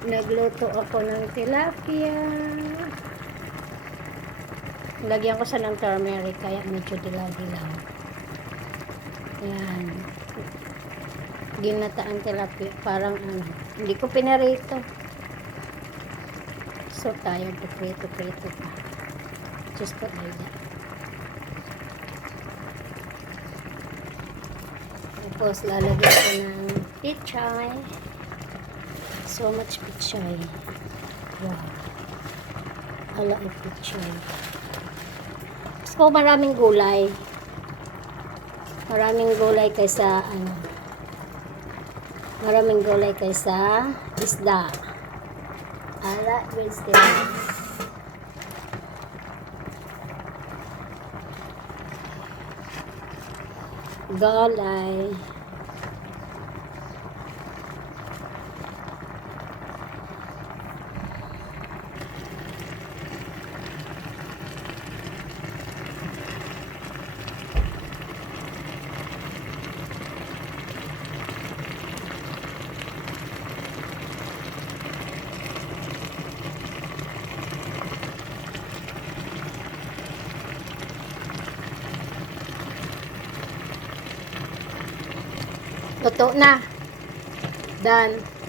Nagluto ako ng tilapia. Lagyan ko sa ng turmeric kaya medyo dilaw-dilaw. Ayan. Ginataan tilapia. Parang ano. Hindi ko pinarito. So tired to prito-prito pa. Just put like that. Tapos lalagyan ko ng pichay. So much pichay. Wow. A lot of pichay. So maraming gulay. Maraming gulay kaysa ano. Maraming gulay kaysa isda. I like vegetables. Gulay. Luto na. Done.